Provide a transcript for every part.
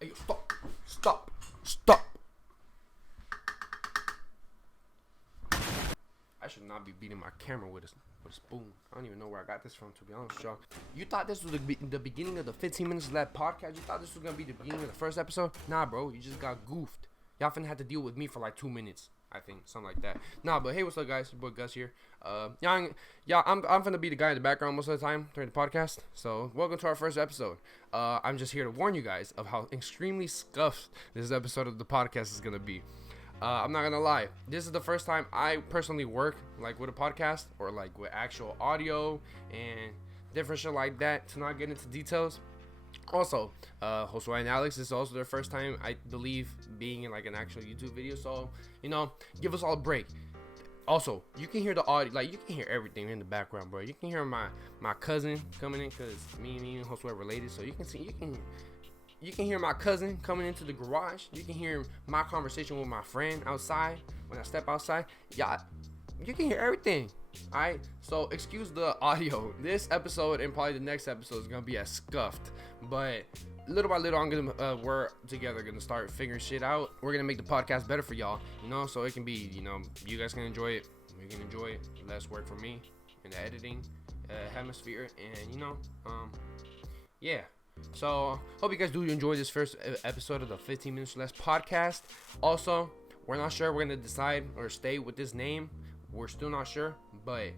Hey, stop. I should not be beating my camera with a spoon. I don't even know where I got this from, to be honest with y'all. You thought this was the beginning of the 15 minutes of that podcast? You thought this was gonna be the beginning of the first episode? Nah, bro, you just got goofed. Y'all finna have to deal with me for like 2 minutes, I think, something like that. Nah, but hey, what's up, guys? Your boy Gus here. I'm finna be the guy in the background most of the time during the podcast. So welcome to our first episode. I'm just here to warn you guys of how extremely scuffed this episode of the podcast is gonna be. I'm not gonna lie, this is the first time I personally work like with a podcast or like with actual audio and different shit like that. To not get into details. Also, Josue and Alex, this is also their first time, I believe, being in like an actual YouTube video. So, give us all a break. Also, you can hear the audio, like you can hear everything in the background, bro. You can hear my cousin coming in, cause me and Josue are related. So you can hear my cousin coming into the garage. You can hear my conversation with my friend outside when I step outside. Yeah, you can hear everything. Alright, so excuse the audio. This episode and probably the next episode is gonna be as scuffed, but little by little, we're together gonna start figuring shit out. We're gonna make the podcast better for y'all, so it can be, you guys can enjoy it, we can enjoy it. Less work for me in the editing hemisphere, and yeah. So hope you guys do enjoy this first episode of the 15 Minutes or Less podcast. Also, we're not sure we're gonna decide or stay with this name. We're still not sure, but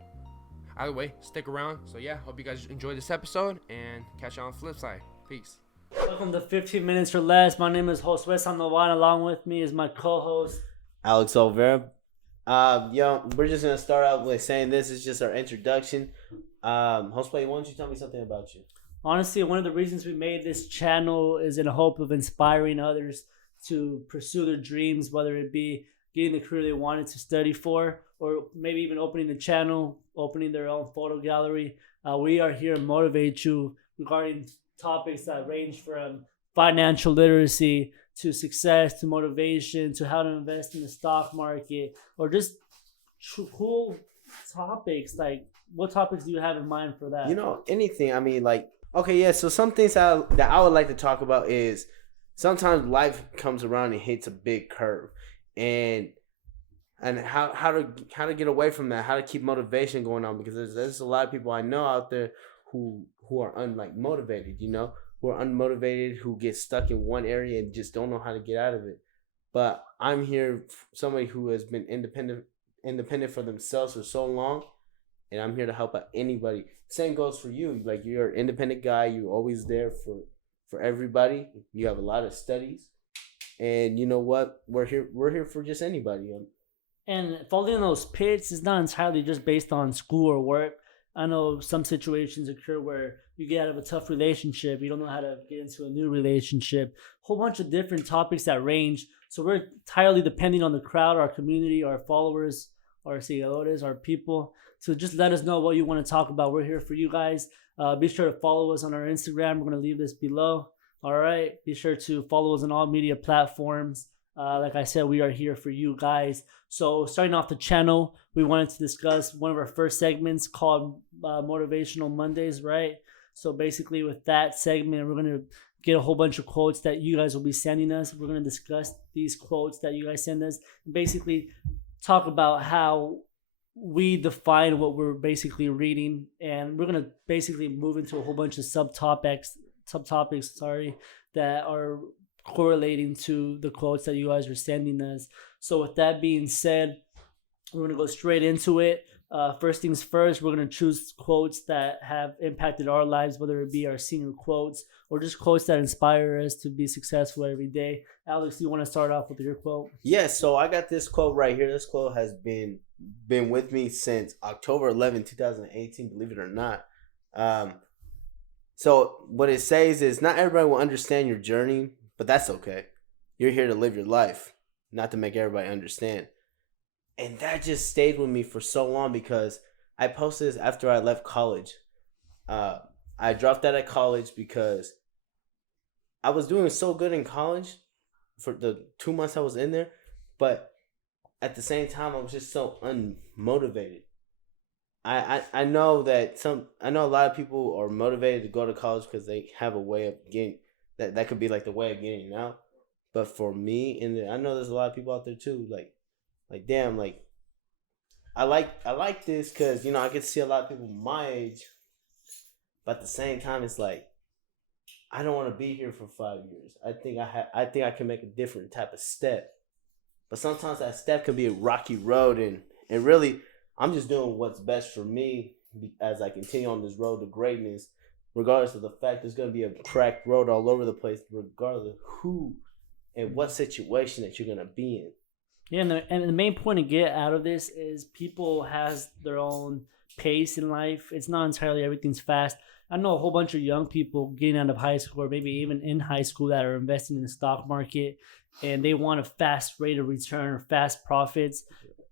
either way, stick around. So yeah, hope you guys enjoy this episode and catch you on the flip side. Peace. Welcome to 15 Minutes or Less. My name is Josue Sandoval. Along with me is my co-host Alex Olvera. We're just gonna start out with saying this is just our introduction. Josue, why don't you tell me something about you? Honestly, one of the reasons we made this channel is in the hope of inspiring others to pursue their dreams, whether it be getting the career they wanted to study for, or maybe even opening a channel, opening their own photo gallery. We are here to motivate you regarding topics that range from financial literacy to success to motivation to how to invest in the stock market, or just cool topics. Like, what topics do you have in mind for that? Anything. I mean, so some things that I would like to talk about is sometimes life comes around and hits a big curve, and how to get away from that, how to keep motivation going on, because there's a lot of people I know out there who are motivated, who are unmotivated, who get stuck in one area and just don't know how to get out of it. But I'm here, somebody who has been independent for themselves for so long, and I'm here to help out anybody. Same goes for you. Like, you're an independent guy. You're always there for everybody. You have a lot of studies, and you know what? We're here for just anybody. And falling in those pits is not entirely just based on school or work. I know some situations occur where you get out of a tough relationship, you don't know how to get into a new relationship, a whole bunch of different topics that range. So we're entirely depending on the crowd, our community, our followers, our seguidores, our people. So just let us know what you want to talk about. We're here for you guys. Be sure to follow us on our Instagram. We're going to leave this below. All right. Be sure to follow us on all media platforms. Like I said, we are here for you guys. So starting off the channel, we wanted to discuss one of our first segments called Motivational Mondays, right? So basically with that segment, we're going to get a whole bunch of quotes that you guys will be sending us. We're going to discuss these quotes that you guys send us and basically talk about how we define what we're basically reading. And we're going to basically move into a whole bunch of subtopics, that are correlating to the quotes that you guys are sending us. So with that being said, we're going to go straight into it. First things first, we're going to choose quotes that have impacted our lives, whether it be our senior quotes or just quotes that inspire us to be successful every day. Alex, do you want to start off with your quote? Yes, so I got this quote right here. This quote has been with me since October 11, 2018, believe it or not. So what it says is, not everybody will understand your journey, but that's okay. You're here to live your life, not to make everybody understand. And that just stayed with me for so long, because I posted this after I left college. I dropped out of college because I was doing so good in college for the 2 months I was in there, but at the same time, I was just so unmotivated. I know that a lot of people are motivated to go to college because they have a way of getting that could be like the way of getting out. But for me, and I know there's a lot of people out there too, like damn, like I like this because I get to see a lot of people my age, but at the same time, it's like I don't want to be here for 5 years. I think I can make a different type of step, but sometimes that step can be a rocky road, and really, I'm just doing what's best for me as I continue on this road to greatness, regardless of the fact there's gonna be a cracked road all over the place, regardless of who and what situation that you're gonna be in. Yeah, and the main point to get out of this is people has their own pace in life. It's not entirely everything's fast. I know a whole bunch of young people getting out of high school or maybe even in high school that are investing in the stock market and they want a fast rate of return or fast profits,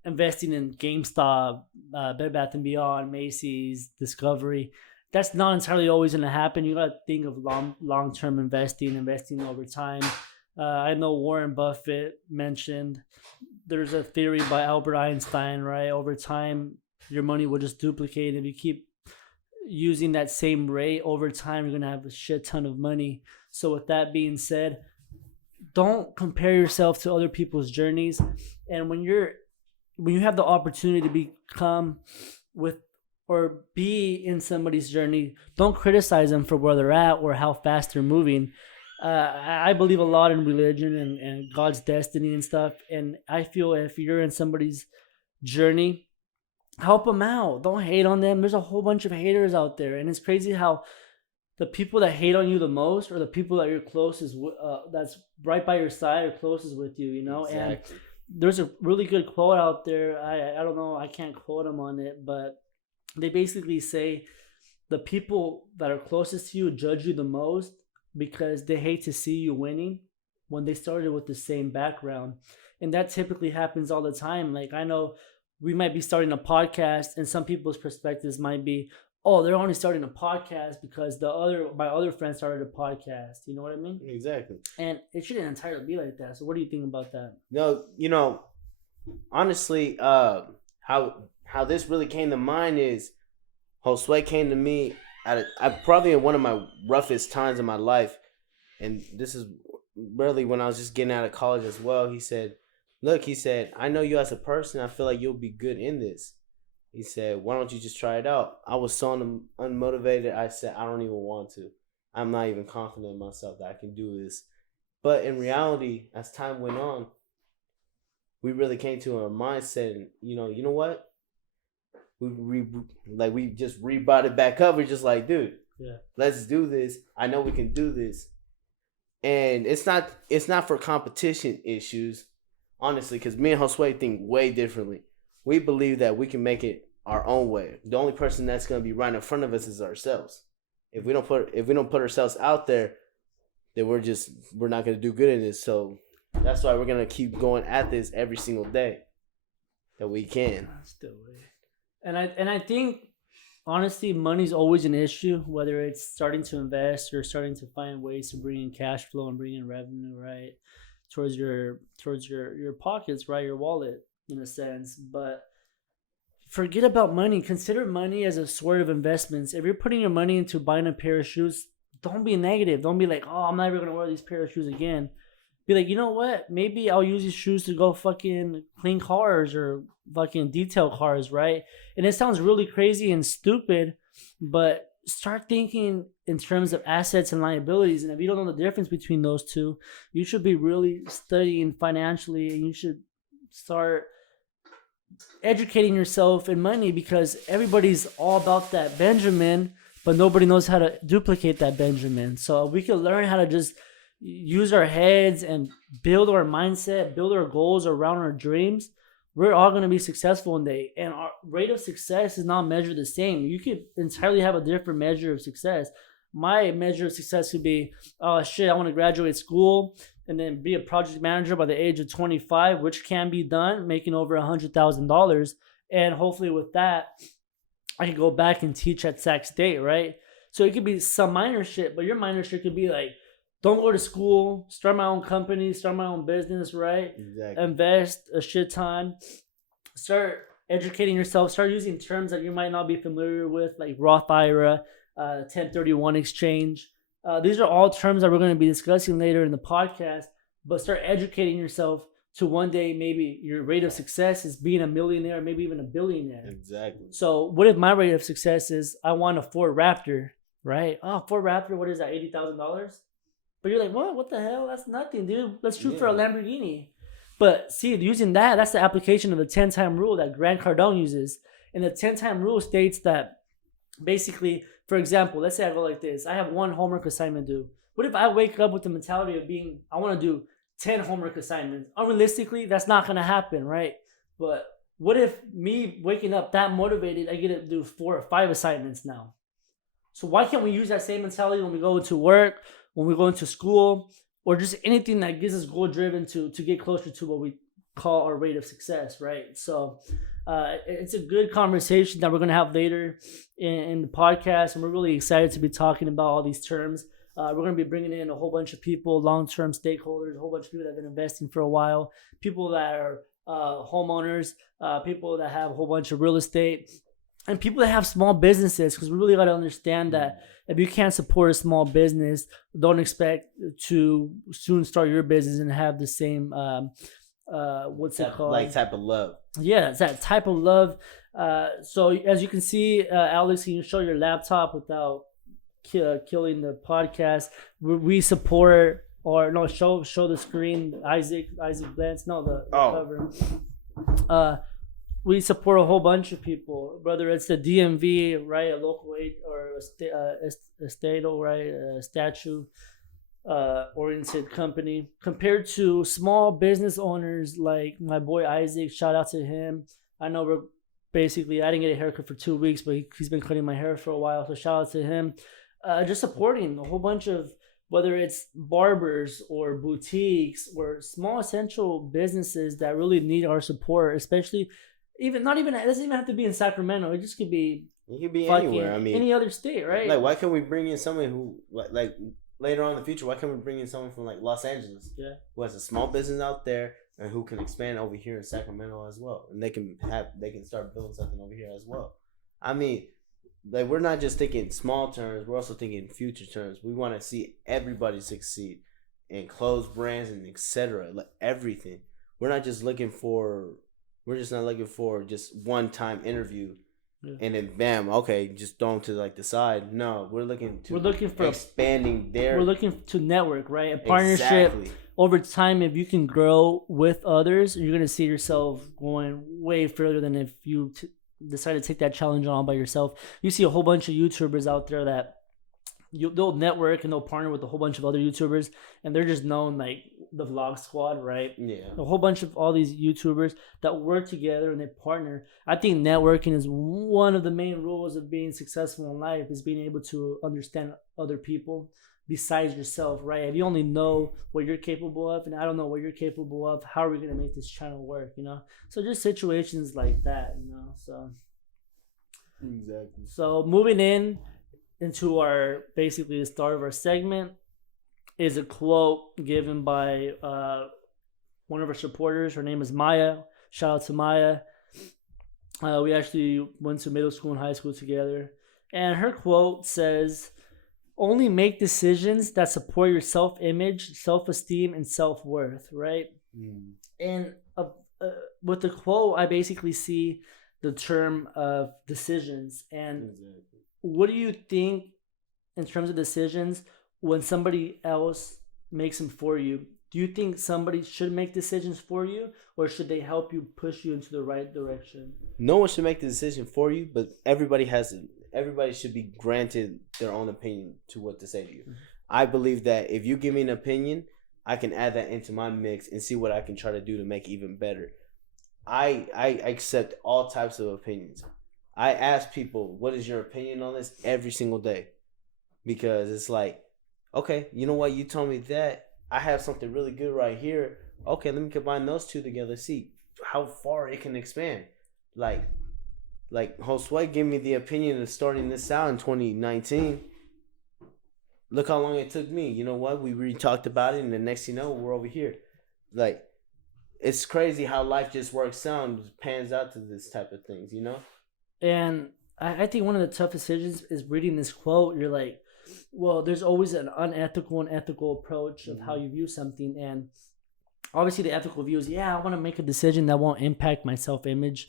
investing in GameStop, Bed Bath & Beyond, Macy's, Discovery. That's not entirely always going to happen. You got to think of long-term investing over time. I know Warren Buffett mentioned there's a theory by Albert Einstein, right? Over time, your money will just duplicate. If you keep using that same rate over time, you're going to have a shit ton of money. So with that being said, don't compare yourself to other people's journeys. And when you have the opportunity to become with or be in somebody's journey, don't criticize them for where they're at or how fast they're moving. I believe a lot in religion and God's destiny and stuff. And I feel if you're in somebody's journey, help them out. Don't hate on them. There's a whole bunch of haters out there. And it's crazy how the people that hate on you the most are the people that you're closest with, that's right by your side or closest with you, Exactly. And there's a really good quote out there. I don't know. I can't quote them on it, but they basically say the people that are closest to you judge you the most because they hate to see you winning when they started with the same background. And that typically happens all the time. Like I know we might be starting a podcast and some people's perspectives might be, oh, they're only starting a podcast because my other friends started a podcast. You know what I mean? Exactly. And it shouldn't entirely be like that. So what do you think about that? No, honestly, how this really came to mind is Josue came to me I probably in one of my roughest times in my life, and this is really when I was just getting out of college as well. He said, look, I know you as a person. I feel like you'll be good in this. He said, why don't you just try it out? I was so unmotivated. I said, I don't even want to. I'm not even confident in myself that I can do this. But in reality, as time went on, we really came to a mindset, and you know what? We just rebrought it back up. We're just like, dude, let's do this. I know we can do this. And it's not for competition issues, honestly, because me and Josue think way differently. We believe that we can make it our own way. The only person that's gonna be right in front of us is ourselves. If we don't put ourselves out there, then we're not gonna do good in this. So that's why we're gonna keep going at this every single day that we can. Still, and I think honestly, money's always an issue, whether it's starting to invest or starting to find ways to bring in cash flow and bring in revenue, right, towards your pockets, right, your wallet in a sense. But forget about money. Consider money as a sort of investments. If you're putting your money into buying a pair of shoes, don't be negative. Don't be like, oh, I'm never gonna wear these pair of shoes again. Be like, you know what? Maybe I'll use these shoes to go fucking clean cars or fucking detail cars, right? And it sounds really crazy and stupid, but start thinking in terms of assets and liabilities. And if you don't know the difference between those two, you should be really studying financially, and you should start educating yourself in money, because everybody's all about that Benjamin, but nobody knows how to duplicate that Benjamin. So we can learn how to just use our heads and build our mindset, build our goals around our dreams. We're all going to be successful one day, and our rate of success is not measured the same. You could entirely have a different measure of success. My measure of success could be, oh shit, I want to graduate school and then be a project manager by the age of 25, which can be done, making over $100,000. And hopefully with that, I can go back and teach at Sac State, right? So it could be some minor shit, but your minor shit could be like, don't go to school, start my own company, start my own business, right? Exactly. Invest a shit ton. Start educating yourself. Start using terms that you might not be familiar with, like Roth IRA, 1031 exchange. These are all terms that we're going to be discussing later in the podcast, but start educating yourself to one day maybe your rate of success is being a millionaire, maybe even a billionaire. Exactly. So what if my rate of success is I want a Ford Raptor, right? Oh, Ford Raptor, what is that, $80,000? But you're like, what the hell? That's nothing, dude. Let's shoot for a Lamborghini. But see, using that's the application of the 10-time rule that Grant Cardone uses. And the 10-time rule states that basically, for example, let's say I go like this. I have one homework assignment due. What if I wake up with the mentality of I want to do 10 homework assignments? Unrealistically, that's not going to happen, right? But what if me waking up that motivated, I get to do 4 or 5 assignments now? So why can't we use that same mentality when we go to work, when we go into school, or just anything that gets us goal-driven to get closer to what we call our rate of success, right? So it's a good conversation that we're going to have later in the podcast, and we're really excited to be talking about all these terms. We're going to be bringing in a whole bunch of people, long-term stakeholders, a whole bunch of people that have been investing for a while, people that are homeowners, people that have a whole bunch of real estate, and people that have small businesses, because we really got to understand that if you can't support a small business, don't expect to soon start your business and have the same, what's it called? Like type of love. Yeah, it's that type of love. So as you can see, Alex, you can show your laptop without killing the podcast. We support, or no, show the screen. Isaac Blantz, no, the cover. We support a whole bunch of people, whether it's the DMV, right, a local aid, or a state, right, a statue oriented company, compared to small business owners like my boy Isaac. Shout out to him. I know I didn't get a haircut for 2 weeks, but he's been cutting my hair for a while, so shout out to him. Just supporting a whole bunch of, whether it's barbers or boutiques or small essential businesses that really need our support, especially it doesn't even have to be in Sacramento. It just could be anywhere. I mean, any other state, right? Like, why can't we bring in someone who, like later on in the future, why can't we bring in someone from like Los Angeles, who has a small business out there and who can expand over here in Sacramento as well, and they can start building something over here as well. I mean, like, we're not just thinking small terms, we're also thinking future terms. We want to see everybody succeed in clothes brands and etc. Like everything. We're not just looking for just one-time interview and then bam, okay, just throw them to like the side. No, we're looking for expanding there. We're looking to network, right? A partnership. Exactly. Over time, if you can grow with others, you're gonna see yourself going way further than if you decide to take that challenge on all by yourself. You see a whole bunch of YouTubers out there that they'll network and they'll partner with a whole bunch of other YouTubers, and they're just known like the Vlog Squad, right? Yeah. A whole bunch of all these YouTubers that work together and they partner. I think networking is one of the main rules of being successful in life, is being able to understand other people besides yourself, right? If you only know what you're capable of and I don't know what you're capable of, how are we going to make this channel work, you know? So just situations like that, you know? So exactly. So moving into our, basically the start of our segment, is a quote given by one of our supporters. Her name is Maya. Shout out to Maya. We actually went to middle school and high school together. And her quote says, "Only make decisions that support your self-image, self-esteem, and self-worth," right? Mm. And with the quote, I basically see the term of decisions. And what do you think in terms of decisions when somebody else makes them for you? Do you think somebody should make decisions for you, or should they help you, push you into the right direction? No one should make the decision for you, but everybody should be granted their own opinion to what to say to you. Mm-hmm. I believe that if you give me an opinion, I can add that into my mix and see what I can try to do to make it even better. I accept all types of opinions. I ask people, what is your opinion on this, every single day? Because it's like, okay, you know what? You told me that. I have something really good right here. Okay, let me combine those two together. See how far it can expand. Like Josue gave me the opinion of starting this out in 2019. Look how long it took me. You know what? We really talked about it, and the next thing you know, we're over here. Like, it's crazy how life just works out and pans out to this type of things, you know? And I think one of the tough decisions is reading this quote. You're like, well, there's always an unethical and ethical approach of how you view something. And obviously the ethical view is, I want to make a decision that won't impact my self-image,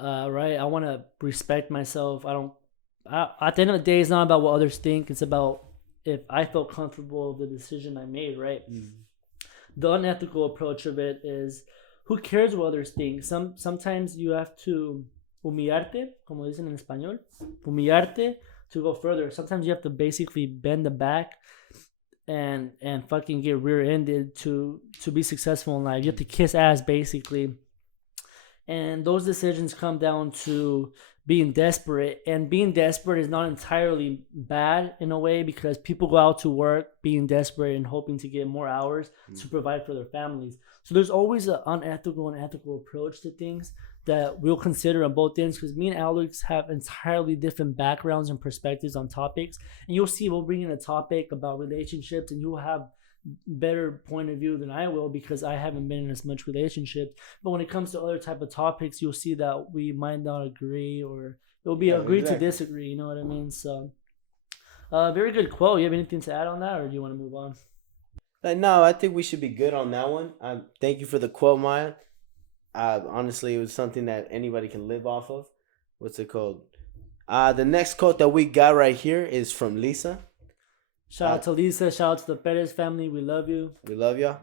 right? I want to respect myself. At the end of the day, it's not about what others think. It's about if I felt comfortable with the decision I made, right? The unethical approach of it is, who cares what others think? Sometimes you have to humillarte, como dicen en español, humillarte to go further. Sometimes you have to basically bend the back and fucking get rear-ended to be successful in life. You have to kiss ass, basically. And those decisions come down to being desperate. And being desperate is not entirely bad in a way, because people go out to work being desperate and hoping to get more hours to provide for their families. So there's always an unethical and ethical approach to things that we'll consider on both ends, because me and Alex have entirely different backgrounds and perspectives on topics. And you'll see we'll bring in a topic about relationships and you'll have better point of view than I will, because I haven't been in as much relationships. But when it comes to other type of topics, you'll see that we might not agree, or it'll be agree to disagree. You know what I mean? So, very good quote. You have anything to add on that, or do you want to move on? No, I think we should be good on that one. Thank you for the quote, Maya. Honestly, it was something that anybody can live off of. What's it called? The next quote that we got right here is from Lisa. Shout out to Lisa. Shout out to the Perez family. We love you. We love y'all.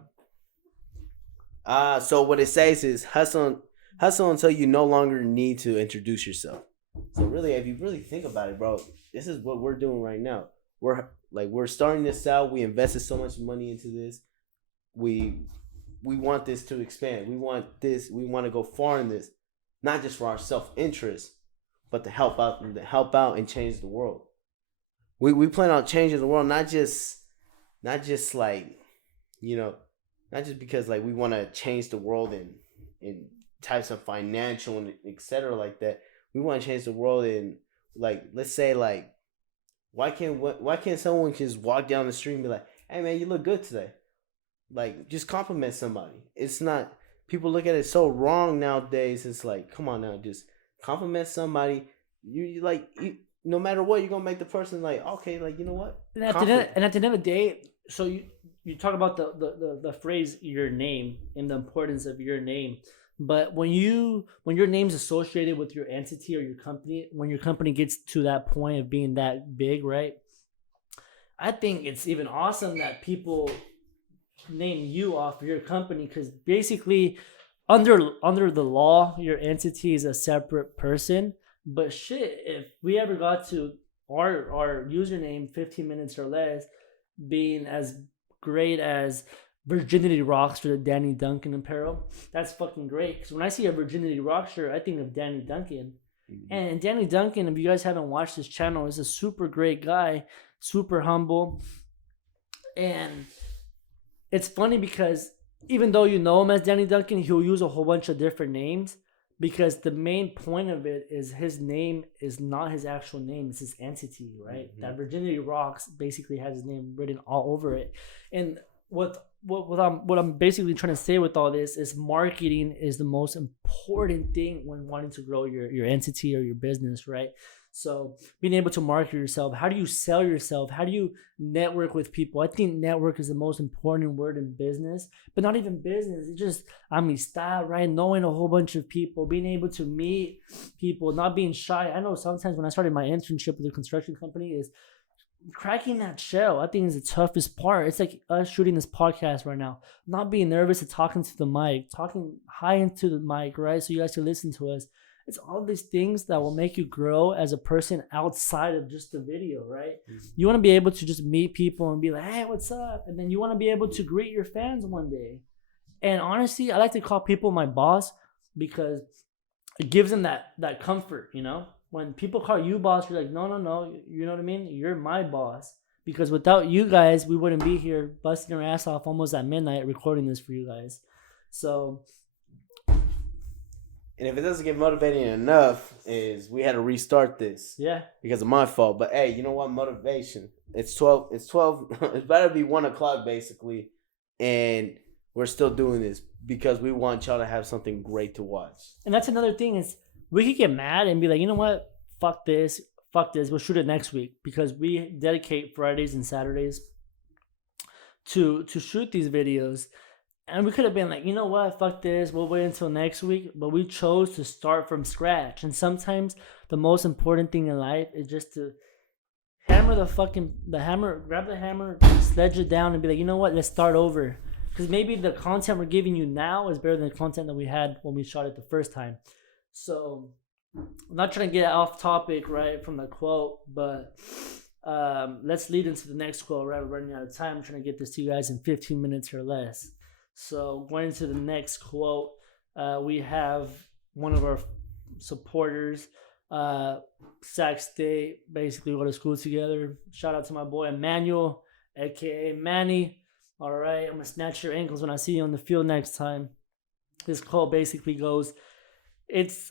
So what it says is, hustle until you no longer need to introduce yourself. So really, if you really think about it, bro, this is what we're doing right now. We're starting this out. We invested so much money into this. We want this to expand. We want to go far in this, not just for our self-interest, but to help out and change the world. We plan on changing the world, not just like, not just because like we want to change the world in types of financial and etc. like that. We want to change the world in, like, let's say, like, why can't someone just walk down the street and be like, hey man, you look good today? Like, just compliment somebody. It's not, people look at it so wrong nowadays. It's like, come on now, just compliment somebody. You no matter what, you're gonna make the person like, okay, like, you know what? And at the end of the day, so you talk about the phrase your name and the importance of your name. But when your name's associated with your entity or your company, when your company gets to that point of being that big, right? I think it's even awesome that people name you off your company, because basically under the law, your entity is a separate person. But shit, if we ever got to our username 15 minutes or less being as great as Virginity Rocks for the Danny Duncan apparel, that's fucking great. Because when I see a Virginity Rock shirt, I think of Danny Duncan. Mm-hmm. And Danny Duncan, if you guys haven't watched his channel, is a super great guy, super humble. And it's funny because even though you know him as Danny Duncan, he'll use a whole bunch of different names, because the main point of it is his name is not his actual name, it's his entity, right? Mm-hmm. That Virginity Rocks basically has his name written all over it. And what I'm basically trying to say with all this is, marketing is the most important thing when wanting to grow your entity or your business, right? So being able to market yourself, how do you sell yourself? How do you network with people? I think network is the most important word in business, but not even business. It's just amistad, right? Knowing a whole bunch of people, being able to meet people, not being shy. I know sometimes when I started my internship with a construction company, is cracking that shell. I think is the toughest part. It's like us shooting this podcast right now, not being nervous of talking to the mic, talking high into the mic, right? So you guys can listen to us. It's all these things that will make you grow as a person outside of just the video, right? Mm-hmm. You want to be able to just meet people and be like, hey, what's up? And then you want to be able to greet your fans one day. And honestly, I like to call people my boss, because it gives them that comfort, you know? When people call you boss, you're like, no, you know what I mean? You're my boss. Because without you guys, we wouldn't be here busting our ass off almost at midnight recording this for you guys. So... And if it doesn't get motivating enough, is we had to restart this. Yeah. Because of my fault. But hey, you know what? Motivation. It's 12. It's about to be 1 o'clock basically. And we're still doing this because we want y'all to have something great to watch. And that's another thing, is we could get mad and be like, you know what? Fuck this. fuck this, we'll shoot it next week, because we dedicate Fridays and Saturdays to shoot these videos. And we could have been like, you know what, fuck this, we'll wait until next week. But we chose to start from scratch. And sometimes the most important thing in life is just to grab the hammer, sledge it down, and be like, you know what, let's start over. Because maybe the content we're giving you now is better than the content that we had when we shot it the first time. So I'm not trying to get off topic, right, from the quote, but let's lead into the next quote, right? We're running out of time. I'm trying to get this to you guys in 15 minutes or less. So going into the next quote, we have one of our supporters, Sac State. Basically, we go to school together. Shout out to my boy Emmanuel, aka Manny. All right, I'm gonna snatch your ankles when I see you on the field next time. This quote basically goes, It's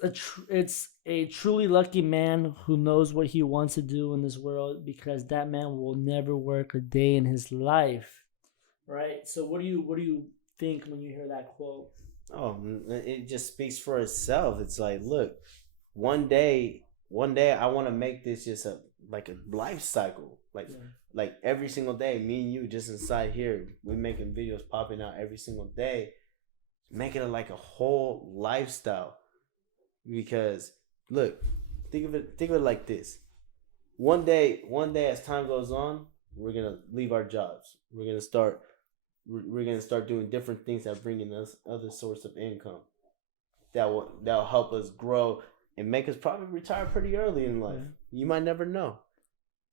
a truly lucky man who knows what he wants to do in this world, because that man will never work a day in his life." Right? So what do you think when you hear that quote? Oh, it just speaks for itself. It's like, look, one day I want to make this just a life cycle. Like every single day, me and you just inside here, we're making videos popping out every single day, making it like a whole lifestyle. Because look, think of it like this. One day as time goes on, we're gonna leave our jobs. We're gonna start doing different things that bring in us other source of income that'll help us grow and make us probably retire pretty early in life. You might never know.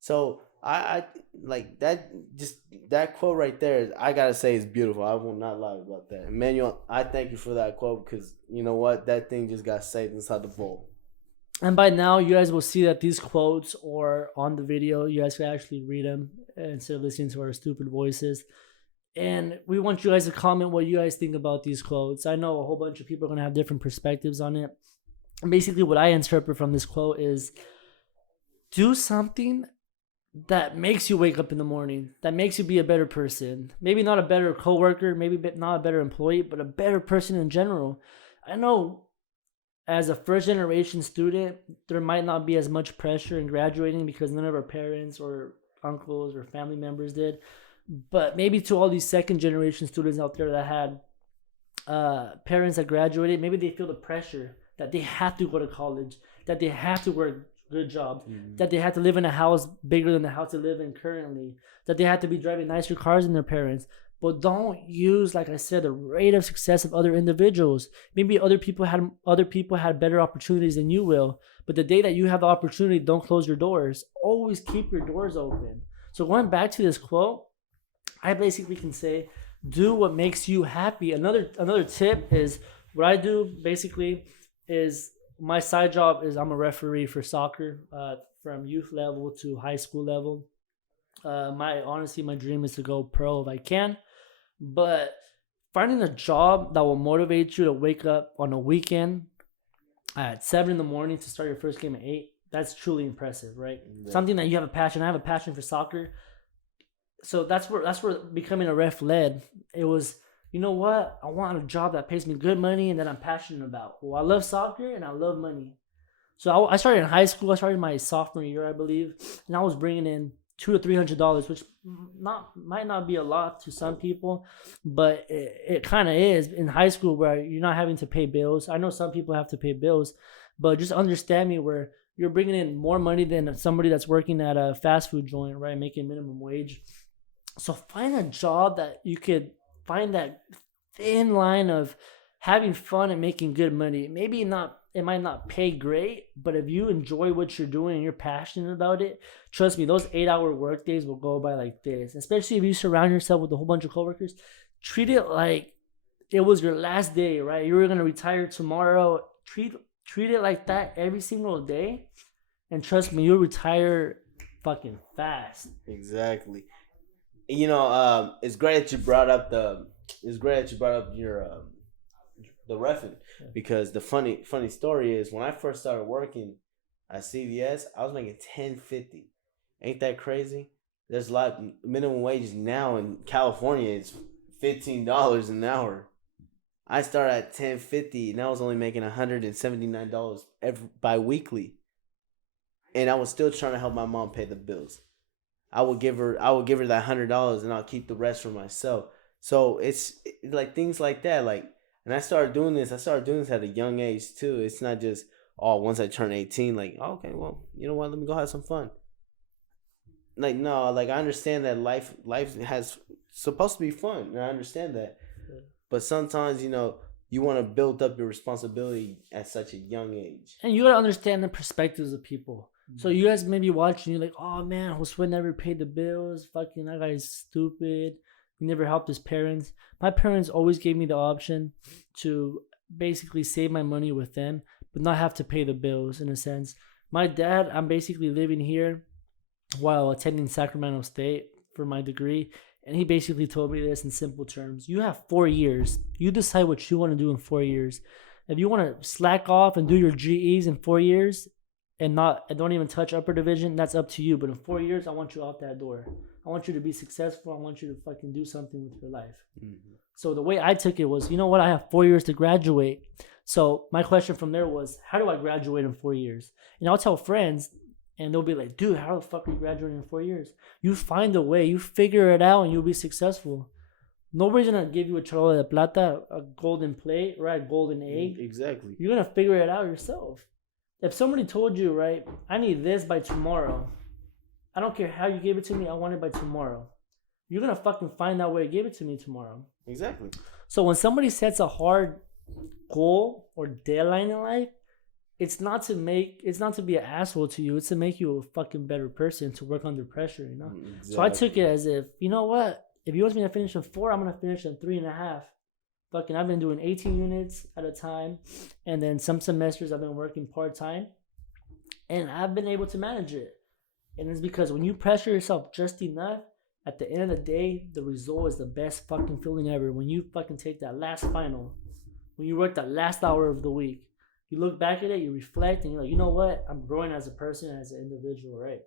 So I like that. Just that quote right there, I gotta say, is beautiful. I will not lie about that. Emmanuel, I thank you for that quote, because you know what, that thing just got saved inside the bowl. And by now, you guys will see that these quotes are on the video. You guys can actually read them instead of listening to our stupid voices. And we want you guys to comment what you guys think about these quotes. I know a whole bunch of people are going to have different perspectives on it. And basically, what I interpret from this quote is, do something that makes you wake up in the morning, that makes you be a better person. Maybe not a better coworker, maybe not a better employee, but a better person in general. I know as a first generation student, there might not be as much pressure in graduating because none of our parents or uncles or family members did. But maybe to all these second generation students out there that had parents that graduated, maybe they feel the pressure that they have to go to college, that they have to work good jobs, that they have to live in a house bigger than the house they live in currently, that they have to be driving nicer cars than their parents. But don't use, like I said, the rate of success of other individuals. Maybe other people had better opportunities than you will. But the day that you have the opportunity, don't close your doors. Always keep your doors open. So going back to this quote, I basically can say, do what makes you happy. Another tip is, what I do basically is, my side job is I'm a referee for soccer, from youth level to high school level. My dream is to go pro if I can. But finding a job that will motivate you to wake up on a weekend at 7 a.m. to start your first game at 8, that's truly impressive, right? Yeah. Something that you have a passion. I have a passion for soccer. So that's where becoming a ref led. It was, you know what? I want a job that pays me good money and that I'm passionate about. Well, I love soccer and I love money. So I started in high school. I started my sophomore year, I believe. And I was bringing in $200 to $300, which might not be a lot to some people, but it kind of is in high school, where you're not having to pay bills. I know some people have to pay bills, but just understand me, where you're bringing in more money than somebody that's working at a fast food joint, right? Making minimum wage. So find a job that you could find that thin line of having fun and making good money. It might not pay great, but if you enjoy what you're doing and you're passionate about it, trust me, those 8-hour work days will go by like this. Especially if you surround yourself with a whole bunch of coworkers. Treat it like it was your last day, right? You were going to retire tomorrow. Treat it like that every single day. And trust me, you'll retire fucking fast. Exactly. You know, it's great that you brought up your the reffing, because the funny story is, when I first started working at CVS, I was making $10.50. Ain't that crazy? There's a lot minimum wages now in California. It's $15 an hour. I started at $10.50 and I was only making $179 bi-weekly. and I was still trying to help my mom pay the bills. I would give her that $100, and I'll keep the rest for myself. So it's like things like that. Like, and I started doing this at a young age too. It's not just once I turn 18, like, okay, well, you know what, let me go have some fun. Like, no, like, I understand that life has supposed to be fun, and I understand that. Yeah. But sometimes, you know, you want to build up your responsibility at such a young age. And you got to understand the perspectives of people. So you guys may be watching, you're like, oh man, Josue never paid the bills. Fucking that guy's stupid. He never helped his parents. My parents always gave me the option to basically save my money with them, but not have to pay the bills in a sense. My dad, I'm basically living here while attending Sacramento State for my degree. And he basically told me this in simple terms. You have 4 years. You decide what you want to do in 4 years. If you want to slack off and do your GEs in 4 years and don't even touch upper division, that's up to you. But in 4 years, I want you out that door. I want you to be successful. I want you to fucking do something with your life. Mm-hmm. So the way I took it was, you know what? I have 4 years to graduate. So my question from there was, how do I graduate in 4 years? And I'll tell friends, and they'll be like, dude, how the fuck are you graduating in 4 years? You find a way. You figure it out, and you'll be successful. Nobody's going to give you a chocolate de plata, a golden plate, or a golden egg. Exactly. You're going to figure it out yourself. If somebody told you, right, I need this by tomorrow, I don't care how you gave it to me, I want it by tomorrow. You're going to fucking find out where to give it to me tomorrow. Exactly. So when somebody sets a hard goal or deadline in life, it's not to be an asshole to you. It's to make you a fucking better person, to work under pressure, you know? Exactly. So I took it as if, you know what? If he wants me to finish in 4, I'm going to finish in 3.5. Fucking, I've been doing 18 units at a time. And then some semesters I've been working part-time. And I've been able to manage it. And it's because when you pressure yourself just enough, at the end of the day, the result is the best fucking feeling ever. When you fucking take that last final, when you work that last hour of the week, you look back at it, you reflect, and you're like, you know what? I'm growing as a person, as an individual, right?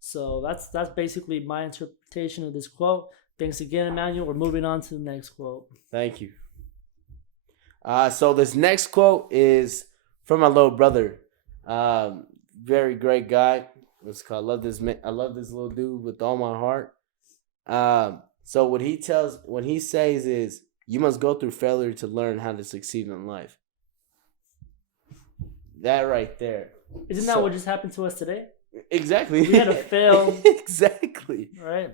So that's basically my interpretation of this quote. Thanks again, Emmanuel. We're moving on to the next quote. Thank you. So this next quote is from my little brother. Very great guy. It's called, I love this little dude with all my heart. So what he says is, you must go through failure to learn how to succeed in life. That right there. Isn't that what just happened to us today? Exactly. We had to fail. Exactly. Right.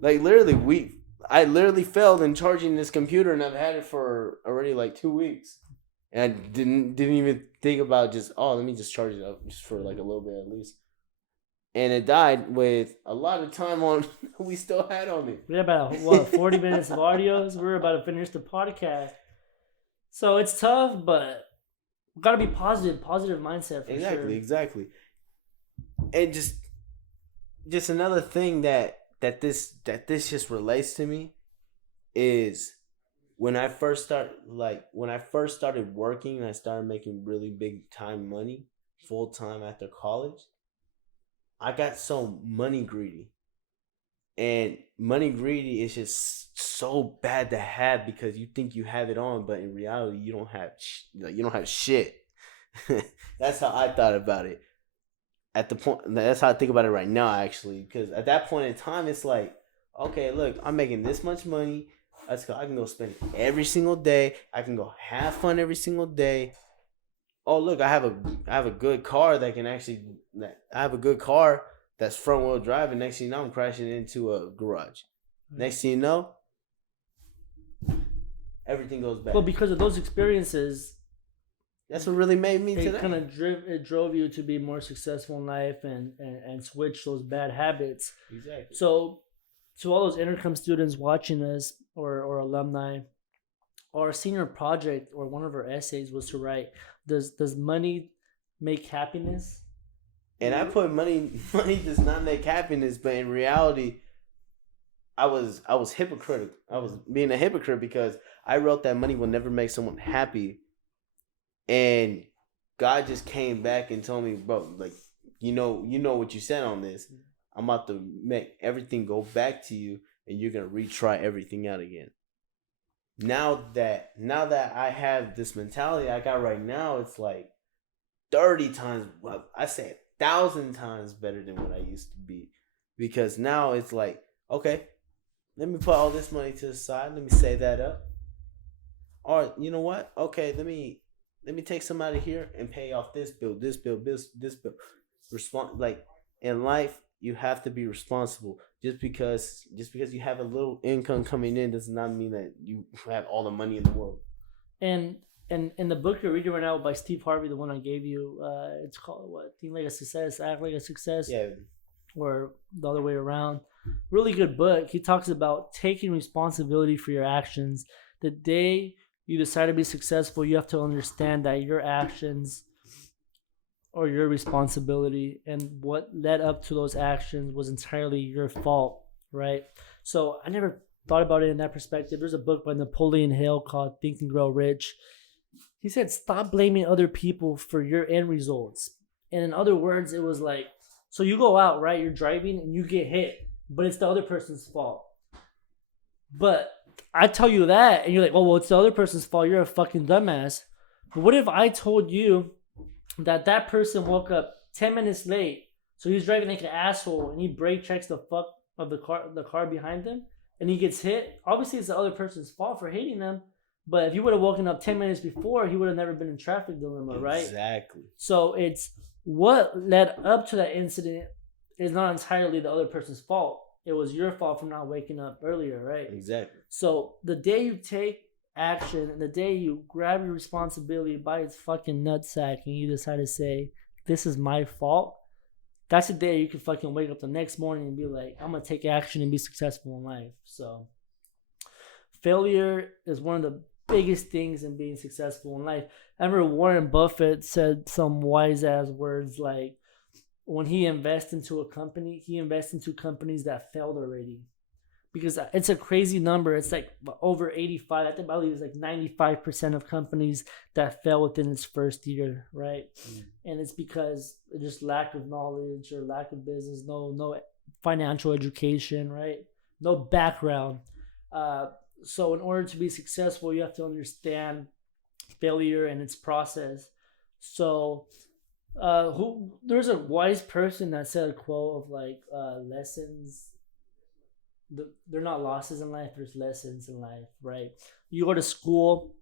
Like I literally failed in charging this computer, and I've had it for already like 2 weeks. And I didn't even think about let me just charge it up just for like a little bit at least. And it died with a lot of time on we still had on it. We had about 40 minutes of audios. We're about to finish the podcast. So it's tough, but we gotta be positive mindset for sure. Exactly. And just another thing that this just relates to me is when I first started working and I started making really big time money full time after college, I got so money greedy. And money greedy is just so bad to have because you think you have it on, but in reality you don't have shit. That's how I thought about it. That's how I think about it right now, actually, because at that point in time, it's like, okay, look, I'm making this much money. I can go spend it every single day. I can go have fun every single day. Oh, look, I have a good car that's front wheel drive, and next thing you know, I'm crashing into a garage. Next thing you know, everything goes bad. Well, because of those experiences, that's what really made me today. It kind of drove you to be more successful in life and switch those bad habits. Exactly. So, to all those intercom students watching us or alumni, our senior project or one of our essays was to write, does money make happiness? And I put money does not make happiness, but in reality, I was hypocritical. I was being a hypocrite because I wrote that money will never make someone happy. And God just came back and told me, bro, like, you know what you said on this. I'm about to make everything go back to you, and you're gonna retry everything out again. Now that I have this mentality I got right now, it's like 30 times. Well, I say 1,000 times better than what I used to be. Because now it's like, okay, let me put all this money to the side. Let me save that up. Or you know what? Okay, let me take some out of here and pay off this bill, this bill, this bill. Like in life, you have to be responsible. Just because you have a little income coming in does not mean that you have all the money in the world. And in the book you're reading right now by Steve Harvey, the one I gave you, it's called what? Think Like a Success, Act Like a Success. Yeah. Or the other way around. Really good book. He talks about taking responsibility for your actions. The day you decide to be successful, you have to understand that your actions are your responsibility, and what led up to those actions was entirely your fault, right? So I never thought about it in that perspective. There's a book by Napoleon Hill called Think and Grow Rich. He said, stop blaming other people for your end results. And in other words, it was like, so you go out, right? You're driving and you get hit, but it's the other person's fault. But I tell you that, and you're like, oh, well, it's the other person's fault. You're a fucking dumbass. But what if I told you that person woke up 10 minutes late, so he's driving like an asshole, and he brake checks the fuck of the car behind him, and he gets hit? Obviously, it's the other person's fault for hating them. But if he would have woken up 10 minutes before, he would have never been in traffic dilemma, right? Exactly. So it's what led up to that incident is not entirely the other person's fault. It was your fault for not waking up earlier, right? Exactly. So the day you take action and the day you grab your responsibility by its fucking nutsack and you decide to say, this is my fault, that's the day you can fucking wake up the next morning and be like, I'm going to take action and be successful in life. So failure is one of the biggest things in being successful in life. I remember Warren Buffett said some wise ass words like, when he invests into a company, he invests into companies that failed already. Because it's a crazy number. It's like over 85. I believe it's like 95% of companies that fail within its first year, right? And it's because just lack of knowledge or lack of business, no financial education, right? No background. So in order to be successful, you have to understand failure and its process. So there's a wise person that said a quote of like, lessons, they're not losses in life, there's lessons in life, right? You go to school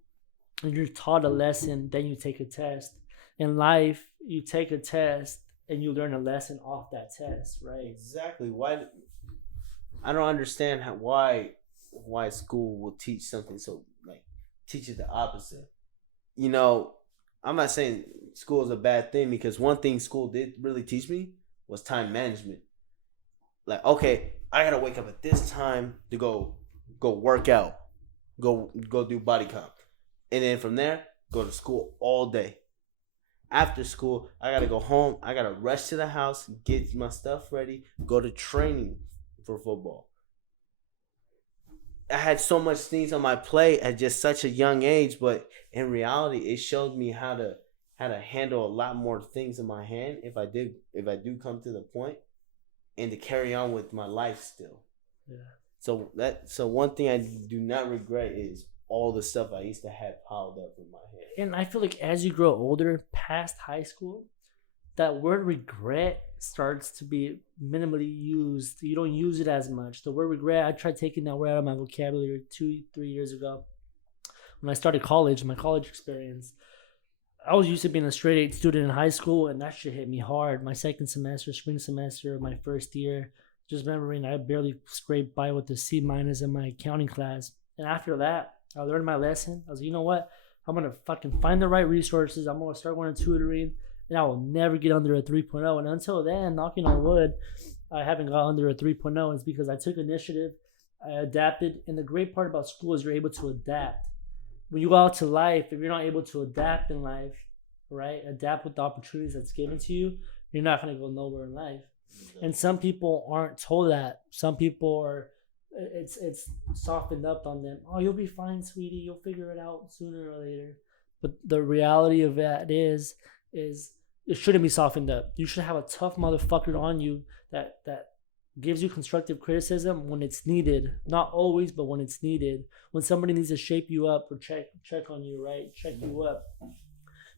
and you're taught a lesson, then you take a test. In life, you take a test and you learn a lesson off that test, right? Exactly. Why? I don't understand why school will teach something so like teaches the opposite. You know, I'm not saying school is a bad thing, because one thing school did really teach me was time management. Like, okay, I gotta wake up at this time to go work out, go do body comp, and then from there go to school all day. After school, I gotta go home. I gotta rush to the house, get my stuff ready, go to training for football. I had so much things on my plate at just such a young age, but in reality, it showed me how to handle a lot more things in my hand if I do come to the point, and to carry on with my life still. Yeah. So one thing I do not regret is all the stuff I used to have piled up in my head. And I feel like as you grow older, past high school, that word regret starts to be minimally used. You don't use it as much. The word regret, I tried taking that word out of my vocabulary 2-3 years ago. When I started college, my college experience, I was used to being a straight 8 student in high school, and that shit hit me hard. My second semester, spring semester of my first year, just remembering I barely scraped by with a C- in my accounting class. And after that, I learned my lesson. I was like, you know what? I'm going to fucking find the right resources. I'm going to start going to tutoring, and I will never get under a 3.0. And until then, knocking on wood, I haven't got under a 3.0. It's because I took initiative, I adapted, and the great part about school is you're able to adapt. When you go out to life, if you're not able to adapt in life, right, adapt with the opportunities that's given to you, you're not going to go nowhere in life. And some people aren't told that. Some people are, it's softened up on them. Oh, you'll be fine, sweetie. You'll figure it out sooner or later. But the reality of that is it shouldn't be softened up. You should have a tough motherfucker on you that gives you constructive criticism when it's needed. Not always, but when it's needed. When somebody needs to shape you up or check on you, right? Check you up.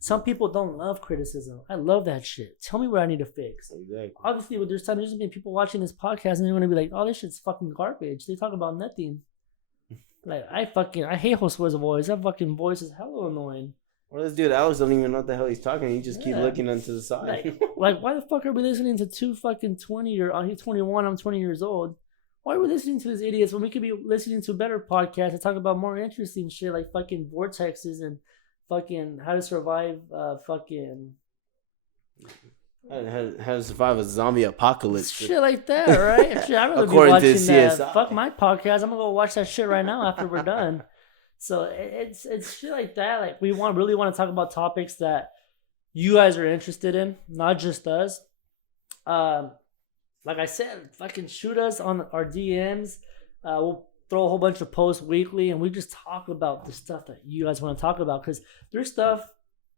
Some people don't love criticism. I love that shit. Tell me what I need to fix. Exactly. Obviously, there's going to be people watching this podcast and they're going to be like, oh, this shit's fucking garbage. They talk about nothing. Like, I hate Josue's voice. That fucking voice is hella annoying. Or this dude Alex don't even know what the hell he's talking. He just keep looking onto the side. Like, why the fuck are we listening to two fucking 20 he's 21, I'm 20 years old. Why are we listening to these idiots when we could be listening to better podcasts that talk about more interesting shit like fucking vortexes and fucking how to survive fucking how to survive a zombie apocalypse. Shit like that, right? Shit, I'd rather be watching that. Fuck my podcast. I'm gonna go watch that shit right now after we're done. So it's shit like that. Like we really want to talk about topics that you guys are interested in, not just us. Like I said, fucking shoot us on our DMs. We'll throw a whole bunch of posts weekly, and we just talk about the stuff that you guys want to talk about. Because there's stuff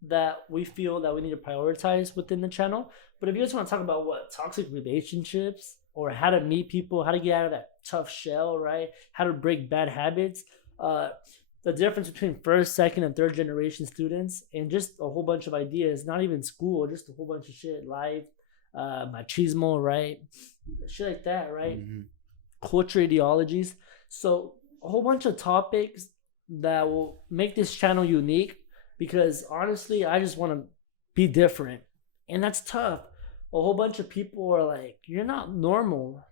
that we feel that we need to prioritize within the channel. But if you guys want to talk about toxic relationships or how to meet people, how to get out of that tough shell, right? How to break bad habits, the difference between first, second, and third generation students, and just a whole bunch of ideas, not even school, just a whole bunch of shit, life. Machismo, right? Shit like that, right? Mm-hmm. Culture ideologies. So a whole bunch of topics that will make this channel unique because honestly, I just want to be different. And that's tough. A whole bunch of people are like, you're not normal.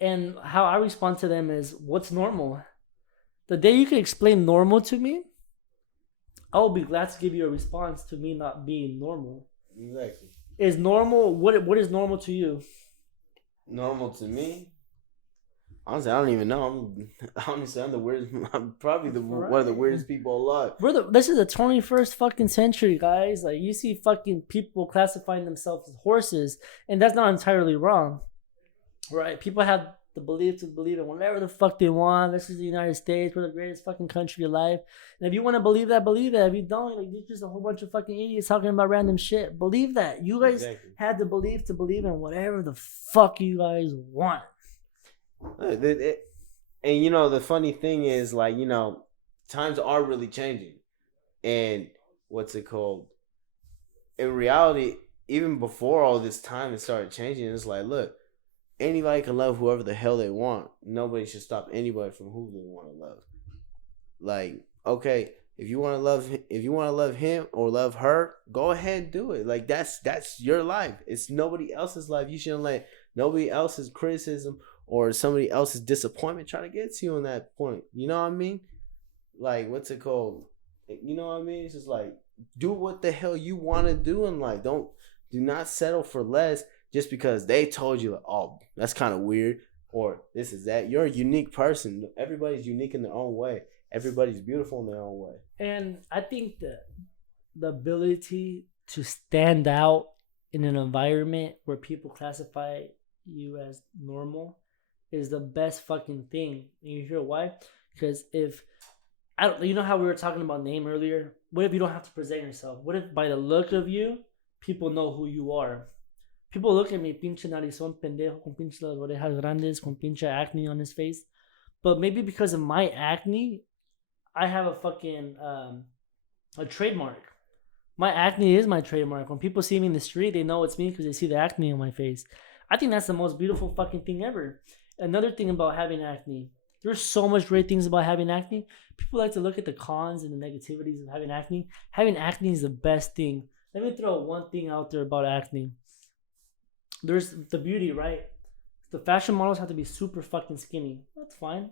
And how I respond to them is, what's normal? The day you can explain normal to me, I will be glad to give you a response to me not being normal. Exactly. Is normal, what is normal to you? Normal to me? Honestly, I don't even know. I'm the weirdest. I'm probably one of the weirdest people alive. This is the 21st fucking century, guys. Like, you see fucking people classifying themselves as horses, and that's not entirely wrong, right? People have the belief to believe in whatever the fuck they want. This is the United States. We're the greatest fucking country alive. And if you want to believe that, believe that. If you don't, like, you're just a whole bunch of fucking idiots talking about random shit. Believe that. You guys had the belief to believe in whatever the fuck you guys want. And you know, the funny thing is, like, you know, times are really changing. And what's it called? In reality, even before all this time it started changing, it's like, look, anybody can love whoever the hell they want. Nobody should stop anybody from who they want to love. Like, okay, if you want to love him or love her, go ahead and do it. Like, that's your life. It's nobody else's life. You shouldn't let nobody else's criticism or somebody else's disappointment try to get to you on that point. You know what I mean? Like, what's it called? You know what I mean? It's just like, do what the hell you want to do in life. Do not settle for less just because they told you, like, oh, that's kind of weird, or this is that. You're a unique person. Everybody's unique in their own way. Everybody's beautiful in their own way. And I think that the ability to stand out in an environment where people classify you as normal is the best fucking thing. And you hear why? Because you know how we were talking about name earlier? What if you don't have to present yourself? What if by the look of you, people know who you are? People look at me, pinche narizón pendejo, con pinche las orejas grandes, con pinche acne on his face. But maybe because of my acne, I have a fucking a trademark. My acne is my trademark. When people see me in the street, they know it's me because they see the acne on my face. I think that's the most beautiful fucking thing ever. Another thing about having acne, there's so much great things about having acne. People like to look at the cons and the negativities of having acne. Having acne is the best thing. Let me throw one thing out there about acne. There's the beauty, right? The fashion models have to be super fucking skinny. That's fine.